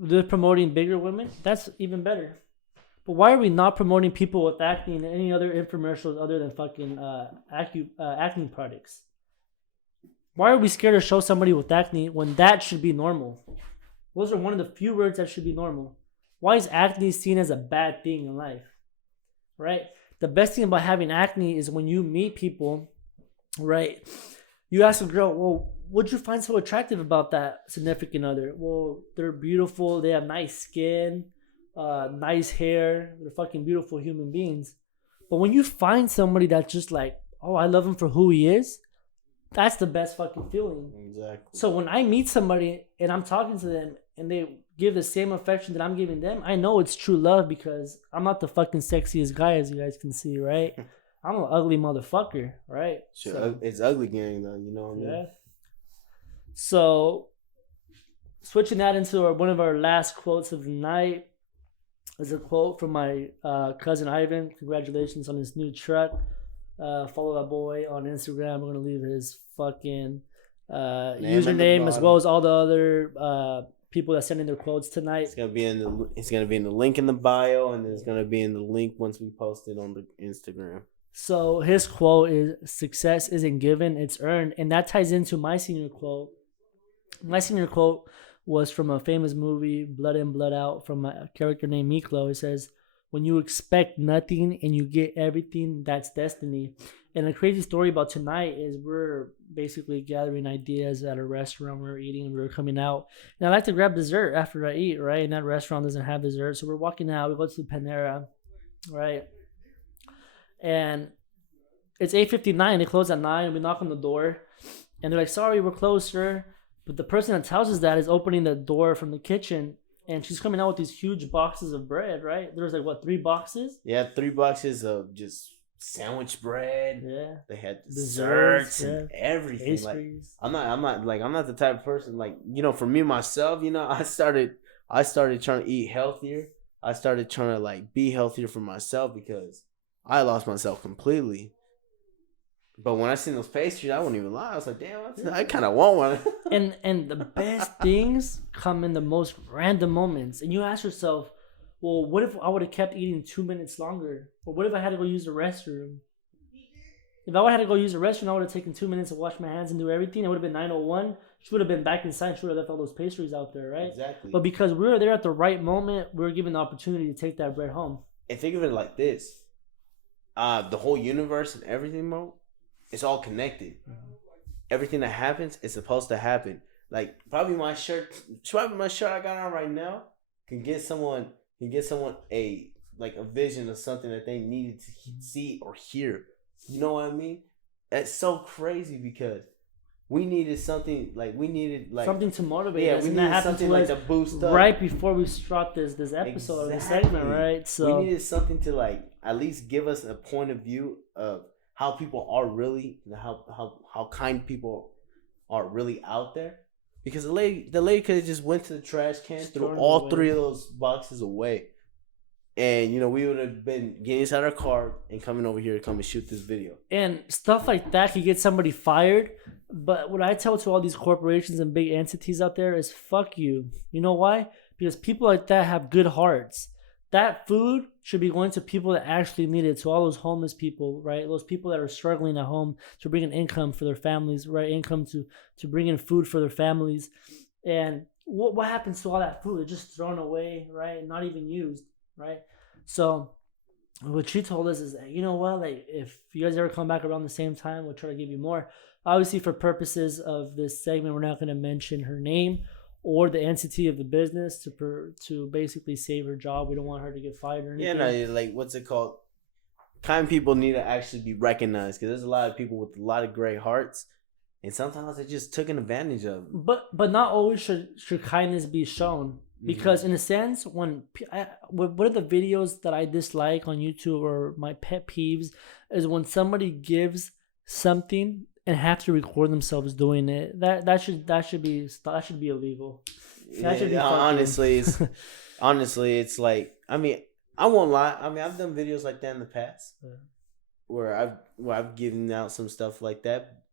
They're promoting bigger women. That's even better. But why are we not promoting people with acne and any other infomercials other than fucking acne products? Why are we scared to show somebody with acne when that should be normal? Those are one of the few words that should be normal. Why is acne seen as a bad thing in life? Right? The best thing about having acne is when you meet people, right? You ask a girl, well, what'd you find so attractive about that significant other? Well, they're beautiful. They have nice skin, nice hair. They're fucking beautiful human beings. But when you find somebody that's just like, oh, I love him for who he is, that's the best fucking feeling. Exactly. So when I meet somebody and I'm talking to them and they give the same affection that I'm giving them, I know it's true love because I'm not the fucking sexiest guy, as you guys can see, right? I'm an ugly motherfucker, right? Sure, So, it's ugly gang though. You know what I mean? yeah. So, switching that into one of our last quotes of the night is a quote from my cousin Ivan. Congratulations on his new truck. Follow that boy on Instagram. We're gonna leave his fucking username as well as all the other people that sent in their quotes tonight. It's gonna be in the link in the bio, and it's gonna be in the link once we post it on the Instagram. So his quote is, "Success isn't given, it's earned," and that ties into my senior quote. My senior quote was from a famous movie, Blood In, Blood Out, from a character named Miklo. It says, "When you expect nothing and you get everything, that's destiny." And the crazy story about tonight is we're basically gathering ideas at a restaurant. We were eating, we were coming out. And I like to grab dessert after I eat, right? And that restaurant doesn't have dessert. So we're walking out, we go to the Panera, right? And it's 8:59, they close at 9, we knock on the door. And they're like, "Sorry, we're closed, sir." But the person that tells us that is opening the door from the kitchen. And she's coming out with these huge boxes of bread, right? There's like, what, 3 boxes? Yeah, 3 boxes of just sandwich bread. Yeah. They had desserts and yeah. everything. Pastries. Like I'm not the type of person, like, you know, for me myself, you know, I started trying to eat healthier. I started trying to like be healthier for myself because I lost myself completely. But when I seen those pastries, I wouldn't even lie. I was like, damn, I kind of want one. and the best things come in the most random moments. And you ask yourself, well, what if I would have kept eating 2 minutes longer? Or what if I had to go use the restroom? If I would have had to go use the restroom, I would have taken 2 minutes to wash my hands and do everything. It would have been 9:01. She would have been back inside. She would have left all those pastries out there, right? Exactly. But because we were there at the right moment, we were given the opportunity to take that bread home. And think of it like this. The whole universe and everything, bro, it's all connected. Mm-hmm. Everything that happens is supposed to happen. Like probably my shirt I got on right now can get someone a vision of something that they needed to see or hear. You know what I mean? That's so crazy because we needed something something to motivate us. We needed something like to boost up right before we start this episode or this segment, right? So we needed something to like at least give us a point of view of how people are really, how kind people are really out there. Because the lady could have just went to the trash can, threw all 3 of those boxes away. And, you know, we would have been getting inside our car and coming over here to come and shoot this video. And stuff like that could get somebody fired. But what I tell to all these corporations and big entities out there is fuck you. You know why? Because people like that have good hearts. That food should be going to people that actually need it, to all those homeless people, right? Those people that are struggling at home to bring in income for their families, right? Income to bring in food for their families. And what happens to all that food? It's just thrown away, right? Not even used, right? So what she told us is that, you know what? Like, if you guys ever come back around the same time, we'll try to give you more. Obviously, for purposes of this segment, we're not going to mention her name or the entity of the business to basically save her job. We don't want her to get fired or anything. Yeah, no, like, what's it called? Kind people need to actually be recognized because there's a lot of people with a lot of great hearts, and sometimes they just took advantage of. But not always should kindness be shown, because in a sense, what are the videos that I dislike on YouTube or my pet peeves is when somebody gives something and have to record themselves doing it. That should be illegal. That should be honestly, it's like, I mean, I won't lie. I mean, I've done videos like that in the past, where I've given out some stuff like that.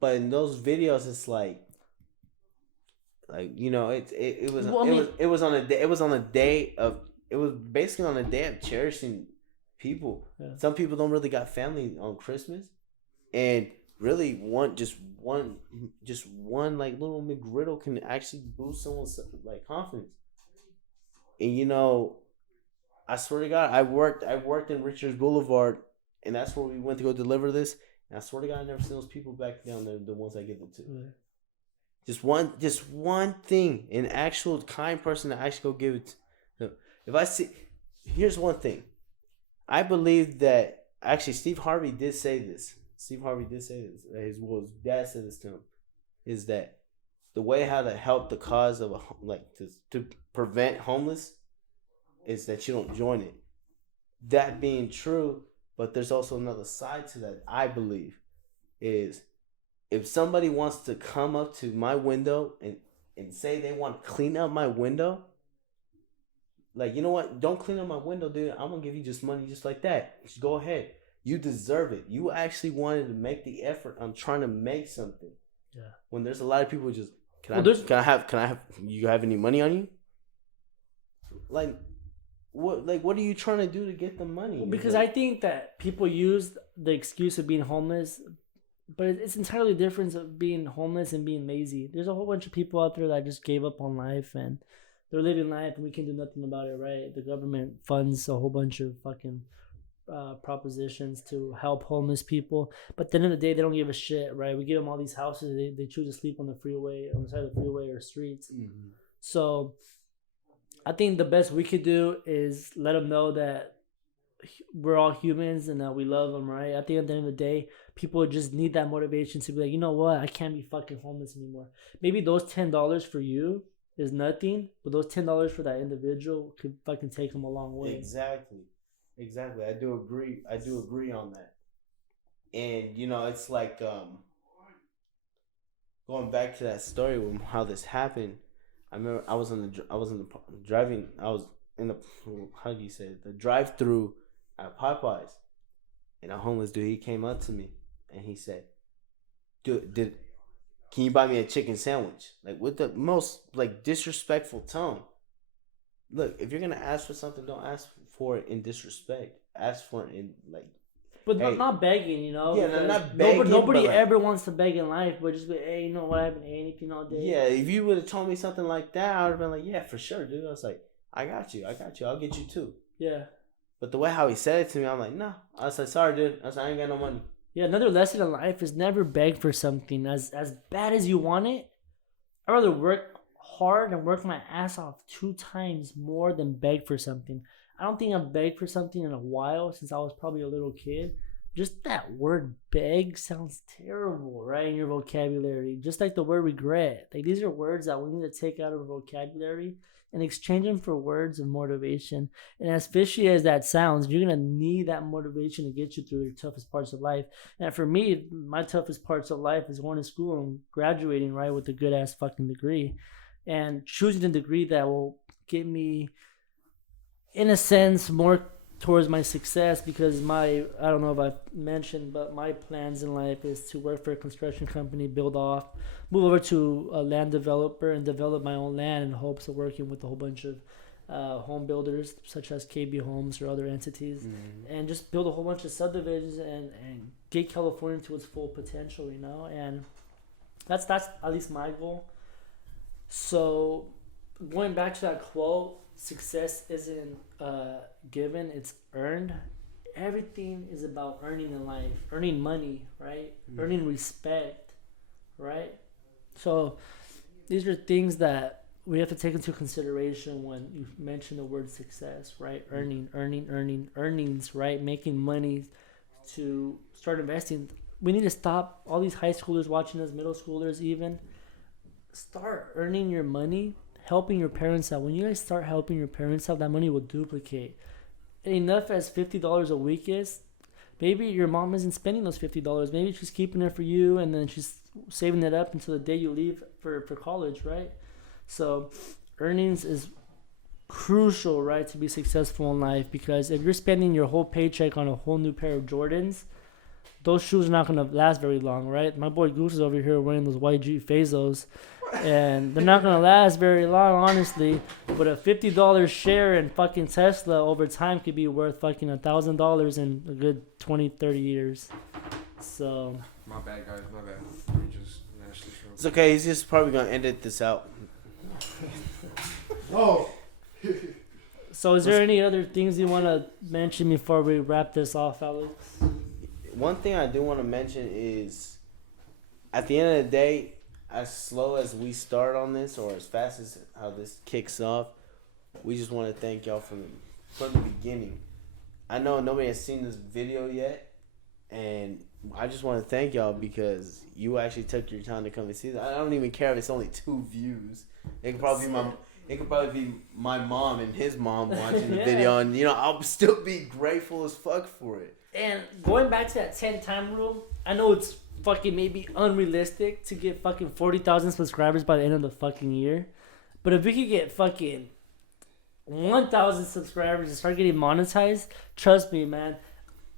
But in those videos, it's like you know, it was on a day of cherishing people. Yeah. Some people don't really got family on Christmas, and really just one like little McGriddle can actually boost someone's like confidence. And you know, I swear to God, I've worked in Richards Boulevard, and that's where we went to go deliver this. And I swear to God, I never seen those people back down there, the ones I give it to. Yeah. Just one thing, an actual kind person to actually go give it to. If I see, here's one thing. I believe that actually Steve Harvey did say this. His dad said this to him, is that the way how to help the cause of to prevent homeless is that you don't join it. That being true, but there's also another side to that. I believe is if somebody wants to come up to my window and say they want to clean up my window, like, you know what? Don't clean up my window, dude. I'm gonna give you just money just like that. Just go ahead. You deserve it. You actually wanted to make the effort on trying to make something. Yeah. When there's a lot of people just can I have you have any money on you? Like what are you trying to do to get the money? Well, because I think that people use the excuse of being homeless, but it's entirely different of being homeless and being lazy. There's a whole bunch of people out there that just gave up on life and they're living life and we can do nothing about it, right? The government funds a whole bunch of fucking propositions to help homeless people, but at the end of the day, they don't give a shit, right? We give them all these houses, they choose to sleep on the freeway, on the side of the freeway or streets. Mm-hmm. So I think the best we could do is let them know that we're all humans and that we love them, right? I think at the end of the day, people just need that motivation to be like, you know what? I can't be fucking homeless anymore. Maybe those $10 for you is nothing, but those $10 for that individual could fucking take them a long way. Exactly. I do agree on that. And, you know, it's like going back to that story with how this happened. I remember I was in the drive-through at Popeyes, and a homeless dude, he came up to me and he said, "Dude, can you buy me a chicken sandwich?" Like with the most like disrespectful tone. Look, if you're gonna ask for something, don't ask for it in disrespect. Ask for it in like. But hey, not begging, you know. Yeah, not begging. Nobody ever wants to beg in life, but just be, hey, you know what? I haven't ate anything all day. Yeah, if you would have told me something like that, I would have been like, yeah, for sure, dude. I was like, I got you. I'll get you too. Yeah. But the way how he said it to me, I'm like, no. I was like, sorry, dude. I was like, I ain't got no money. Yeah, another lesson in life is never beg for something as bad as you want it. I'd rather work hard and work my ass off 2 times more than beg for something. I don't think I've begged for something in a while since I was probably a little kid. Just that word beg sounds terrible, right, in your vocabulary. Just like the word regret. Like, these are words that we need to take out of our vocabulary and exchange them for words of motivation. And as fishy as that sounds, you're going to need that motivation to get you through your toughest parts of life. And for me, my toughest parts of life is going to school and graduating, right, with a good-ass fucking degree. And choosing a degree that will get me, in a sense, more towards my success, because I don't know if I've mentioned, but my plans in life is to work for a construction company, move over to a land developer and develop my own land in hopes of working with a whole bunch of home builders such as KB Homes or other entities, and just build a whole bunch of subdivisions and get California to its full potential, you know. And that's at least my goal. So going back to that quote, success isn't given, it's earned. Everything is about earning in life, earning money, right? Earning respect, right? So these are things that we have to take into consideration when you mention the word success, right? Earnings, right? Making money to start investing. We need to stop all these high schoolers watching us, middle schoolers even. Start earning your money, helping your parents out. When you guys start helping your parents out, that money will duplicate. Enough as $50 a week is, maybe your mom isn't spending those $50. Maybe she's keeping it for you, and then she's saving it up until the day you leave for college, right? So earnings is crucial, right, to be successful in life, because if you're spending your whole paycheck on a whole new pair of Jordans, those shoes are not going to last very long, right? My boy Goose is over here wearing those YG Fazos, and they're not going to last very long, honestly. But a $50 share in fucking Tesla over time could be worth fucking $1,000 in a good 20, 30 years. So. My bad, guys. My bad. It's okay. He's just probably going to edit this out. Oh. So is there any other things you want to mention before we wrap this off, Alex? One thing I do want to mention is, at the end of the day, as slow as we start on this, or as fast as how this kicks off, we just want to thank y'all from the beginning. I know nobody has seen this video yet, and I just want to thank y'all because you actually took your time to come and see that. I don't even care if it's only 2 views. It could probably be my mom and his mom watching the video, and I'll still be grateful as fuck for it. And going back to that 10-time rule, I know it's fucking maybe unrealistic to get fucking 40,000 subscribers by the end of the fucking year, but if we could get fucking 1,000 subscribers and start getting monetized, trust me, man.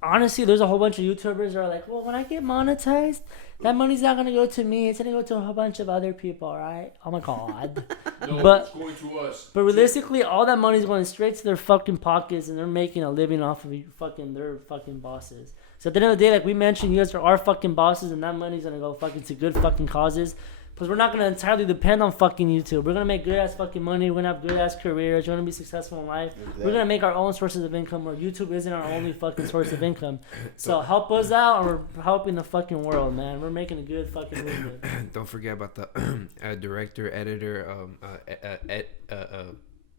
Honestly, there's a whole bunch of YouTubers that are like, well, when I get monetized, that money's not gonna go to me. It's gonna go to a whole bunch of other people, all right? Oh my god. No, but it's going to us. But realistically, all that money's going straight to their fucking pockets, and they're making a living off of their fucking bosses. So at the end of the day, like we mentioned, you guys are our fucking bosses, and that money's gonna go fucking to good fucking causes. Because we're not gonna entirely depend on fucking YouTube. We're gonna make good ass fucking money. We're gonna have good ass careers. We're gonna be successful in life. Exactly. We're gonna make our own sources of income, where YouTube isn't our only fucking source of income. So help us out, and we're helping the fucking world, man. We're making a good fucking movement. Don't forget about the director, editor,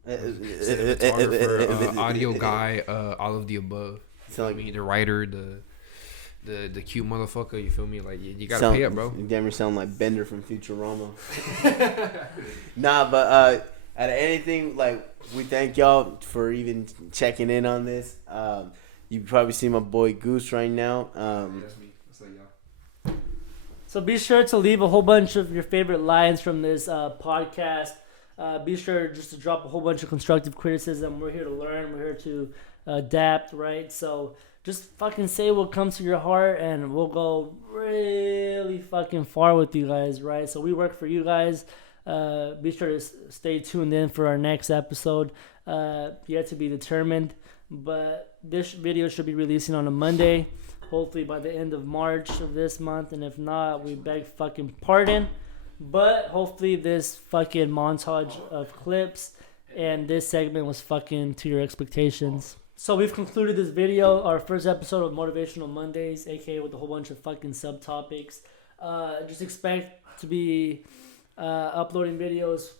cinematographer, audio guy, all of the above. So like the writer, the cute motherfucker, you feel me? Like you gotta pay up, bro. You damn near sound like Bender from Futurama. Nah, but out of anything, like we thank y'all for even checking in on this. You probably see my boy Goose right now. That's me. That's like y'all. So be sure to leave a whole bunch of your favorite lines from this podcast. Be sure just to drop a whole bunch of constructive criticism. We're here to learn. We're here to adapt, right? So just fucking say what comes to your heart, and we'll go really fucking far with you guys, right? So we work for you guys. Be sure to stay tuned in for our next episode. Yet to be determined, but this video should be releasing on a Monday, hopefully by the end of March of this month, and if not, we beg fucking pardon. But hopefully this fucking montage of clips and this segment was fucking to your expectations. So we've concluded this video, our first episode of Motivational Mondays, aka with a whole bunch of fucking subtopics. Just expect to be uploading videos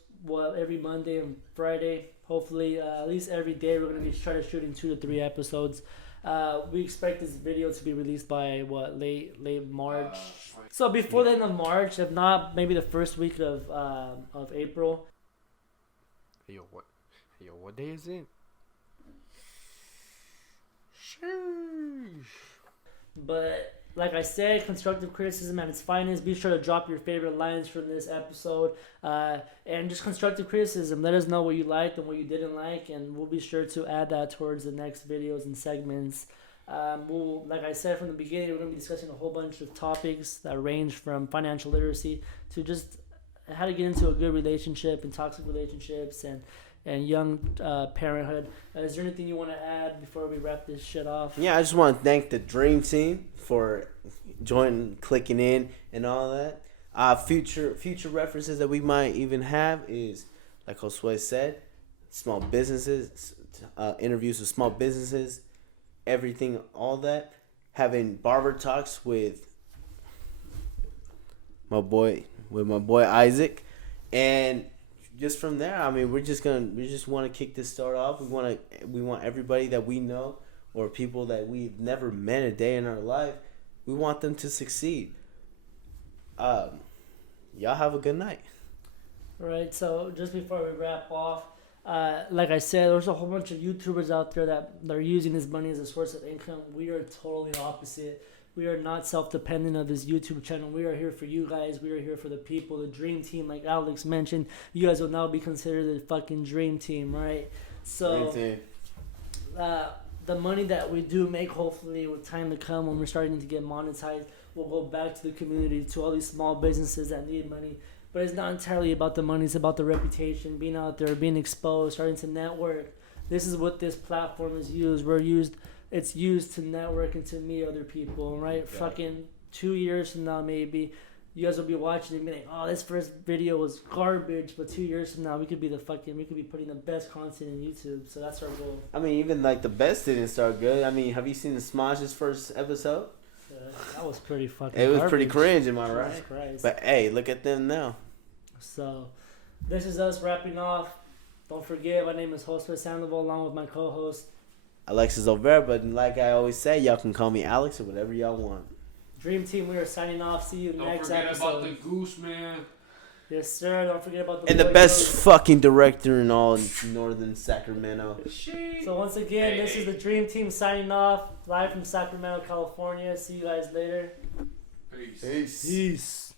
every Monday and Friday. Hopefully, at least every day we're going to be trying to shooting 2 to 3 episodes. We expect this video to be released by late March. So before the end of March, if not, maybe the first week of April. Hey, what day is it? But like I said, constructive criticism at its finest. Be sure to drop your favorite lines from this episode, and just constructive criticism. Let us know what you liked and what you didn't like, and we'll be sure to add that towards the next videos and segments. Like I said from the beginning, we're going to be discussing a whole bunch of topics that range from financial literacy to just how to get into a good relationship and toxic relationships and young parenthood. Is there anything you want to add before we wrap this shit off? Yeah, I just want to thank the Dream Team for joining, clicking in, and all that. Future references that we might even have is, like Josue said, small businesses, interviews with small businesses, everything, all that. Having barber talks with my boy Isaac, and just from there, I mean, we just want to kick this start off. We want everybody that we know or people that we've never met a day in our life, we want them to succeed. Y'all have a good night. All right, so just before we wrap off, like I said, there's a whole bunch of YouTubers out there that are using this money as a source of income. We are totally opposite. We are not self-dependent of this YouTube channel. We are here for you guys. We are here for the people, the Dream Team. Like Alex mentioned, you guys will now be considered the fucking Dream Team, right? So, the money that we do make, hopefully, with time to come when we're starting to get monetized, will go back to the community, to all these small businesses that need money. But it's not entirely about the money. It's about the reputation, being out there, being exposed, starting to network. This is what this platform is used. It's used to network and to meet other people, right? Yeah. Fucking 2 years from now, maybe, you guys will be watching and be like, oh, this first video was garbage, but 2 years from now, we could be putting the best content in YouTube. So that's our goal. I mean, even like the best didn't start good. I mean, have you seen the Smash's first episode? That was pretty fucking It was garbage. pretty cringe, am I right? Christ. But hey, look at them now. So, this is us wrapping off. Don't forget, my name is Josue Sandoval, along with my co-host Alexis Over, but like I always say, y'all can call me Alex or whatever y'all want. Dream Team, we are signing off. See you next Don't forget episode. about the goose, man. Yes, sir. Don't forget about the And the boy best goose. fucking director in all northern Sacramento. So once again, this is the Dream Team signing off live from Sacramento, California. See you guys later. Peace. Peace. Peace.